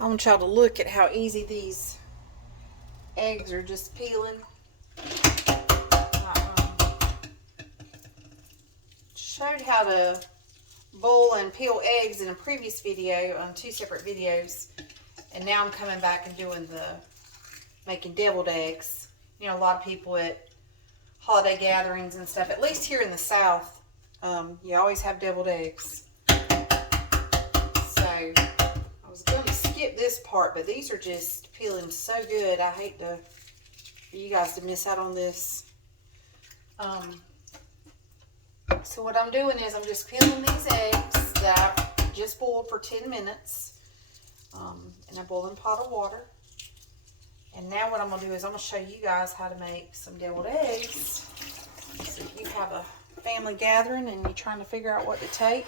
I want y'all to look at how easy these eggs are just peeling. I showed how to boil and peel eggs in a previous video on 2 separate videos, and now I'm coming back and doing making deviled eggs. You know, a lot of people at holiday gatherings and stuff, at least here in the South, you always have deviled eggs. So I was going to skip this part, but these are just peeling so good. I hate for you guys to miss out on this. So what I'm doing is I'm just peeling these eggs that I've just boiled for 10 minutes in a boiling pot of water. And now what I'm going to do is I'm going to show you guys how to make some deviled eggs. So if you have a family gathering and you're trying to figure out what to take.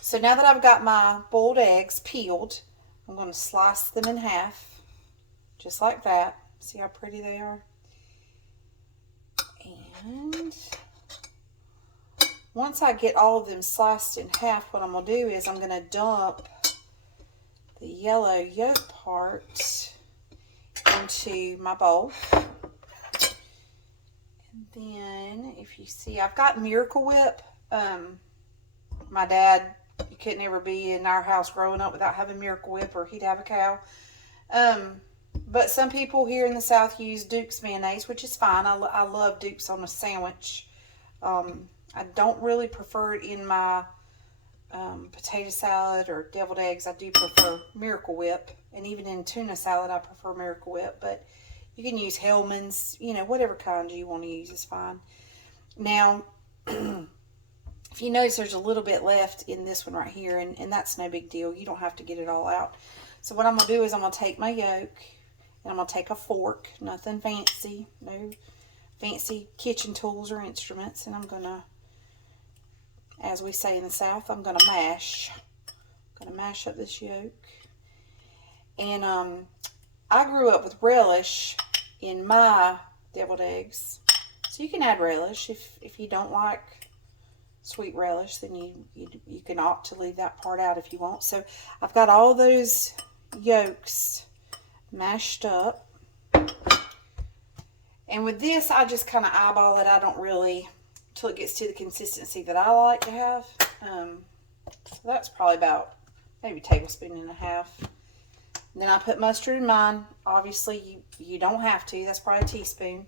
So now that I've got my boiled eggs peeled, I'm going to slice them in half, just like that. See how pretty they are? And once I get all of them sliced in half, what I'm going to do is I'm going to dump the yellow yolk part into my bowl. And then, if you see, I've got Miracle Whip. My dad, you couldn't ever be in our house growing up without having Miracle Whip, or he'd have a cow. But some people here in the South use Duke's mayonnaise, which is fine. I love Duke's on a sandwich. I don't really prefer it in my potato salad or deviled eggs. I do prefer Miracle Whip. And even in tuna salad, I prefer Miracle Whip. But you can use Hellmann's, you know, whatever kind you want to use is fine. Now, if you notice, there's a little bit left in this one right here, and that's no big deal. You don't have to get it all out. So what I'm going to do is I'm going to take my yolk, and I'm going to take a fork, nothing fancy, no fancy kitchen tools or instruments, and I'm going to, as we say in the South, I'm going to mash. I'm going to mash up this yolk. And I grew up with relish in my deviled eggs. So you can add relish if you don't like sweet relish, then you can opt to leave that part out if you want. So I've got all those yolks mashed up. And with this, I just kind of eyeball it. I don't really, until it gets to the consistency that I like to have. So that's probably about maybe a tablespoon and a half. And then I put mustard in mine. Obviously, you don't have to. That's probably a teaspoon.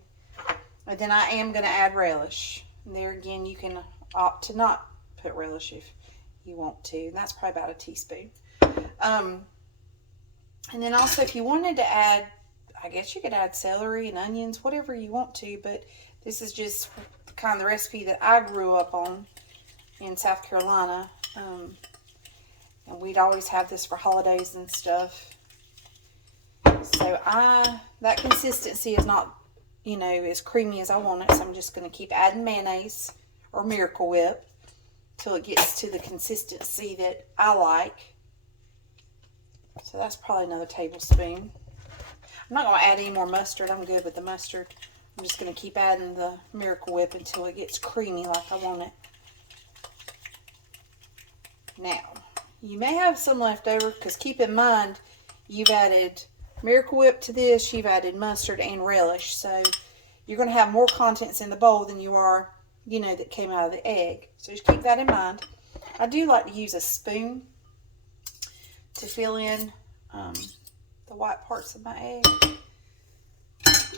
And then I am going to add relish. And there again, you can opt to not put relish if you want to. And that's probably about a teaspoon. And then also, if you wanted to add, I guess you could add celery and onions, whatever you want to. But this is just kind of the recipe that I grew up on in South Carolina. And we'd always have this for holidays and stuff. So that consistency is not, you know, as creamy as I want it. So I'm just going to keep adding mayonnaise or Miracle Whip till it gets to the consistency that I like. So that's probably another tablespoon. I'm not going to add any more mustard. I'm good with the mustard. I'm just going to keep adding the Miracle Whip until it gets creamy like I want it. Now, you may have some left over because keep in mind, you've added Miracle Whip to this, you've added mustard and relish. So you're going to have more contents in the bowl than you are, you know, that came out of the egg. So just keep that in mind. I do like to use a spoon to fill in the white parts of my egg.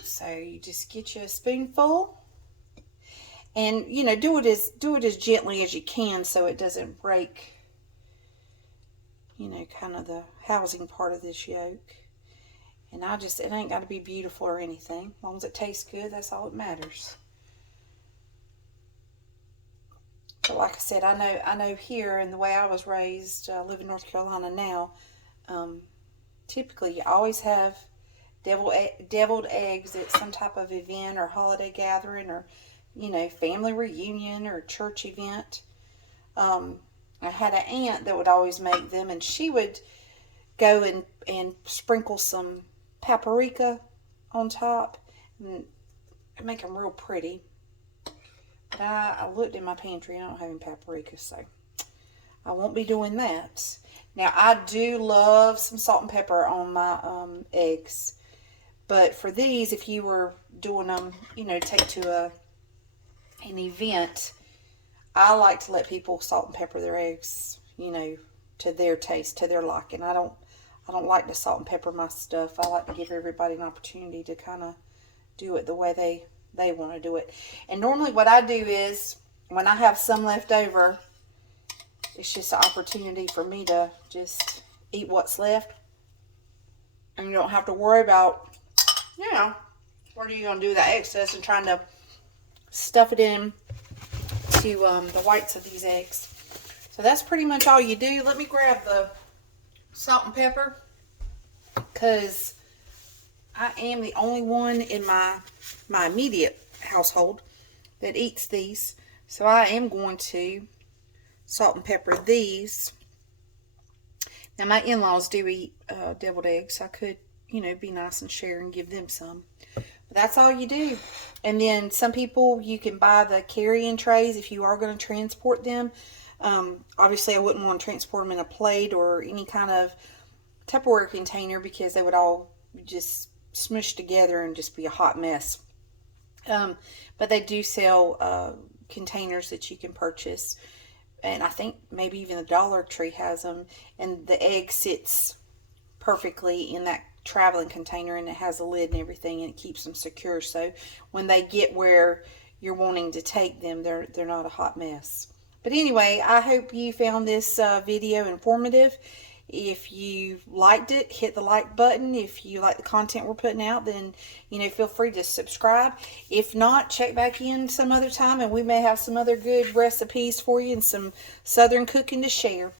So you just get you a spoonful, and you know, do it as gently as you can so it doesn't break, you know, kind of the housing part of this yolk. And it ain't got to be beautiful or anything. As long as it tastes good, that's all that matters. But like I said, I know here, and the way I was raised, I live in North Carolina now, typically you always have deviled eggs at some type of event or holiday gathering or, you know, family reunion or church event. I had an aunt that would always make them, and she would go and sprinkle some paprika on top and make them real pretty. But I looked in my pantry. I don't have any paprika, so I won't be doing that. Now, I do love some salt and pepper on my eggs. But for these, if you were doing them, take to an event, I like to let people salt and pepper their eggs, to their taste, to their liking. I don't like to salt and pepper my stuff. I like to give everybody an opportunity to kind of do it the way they want to do it. And normally what I do is, when I have some left over, it's just an opportunity for me to just eat what's left. And you don't have to worry about, what are you going to do with that excess and trying to stuff it in to the whites of these eggs. So that's pretty much all you do. Let me grab the salt and pepper, because I am the only one in my immediate household that eats these. So I am going to salt and pepper these. Now my in-laws do eat deviled eggs. I could, be nice and share and give them some. But that's all you do. And then some people, you can buy the carry-in trays if you are going to transport them. Obviously I wouldn't want to transport them in a plate or any kind of Tupperware container, because they would all just smush together and just be a hot mess. But they do sell containers that you can purchase, and I think maybe even the Dollar Tree has them, and the egg sits perfectly in that traveling container, and it has a lid and everything, and it keeps them secure, so when they get where you're wanting to take them, they're not a hot mess. But anyway, I hope you found this video informative. If you liked it, hit the like button. If you like the content we're putting out, then, feel free to subscribe. If not, check back in some other time, and we may have some other good recipes for you and some Southern cooking to share.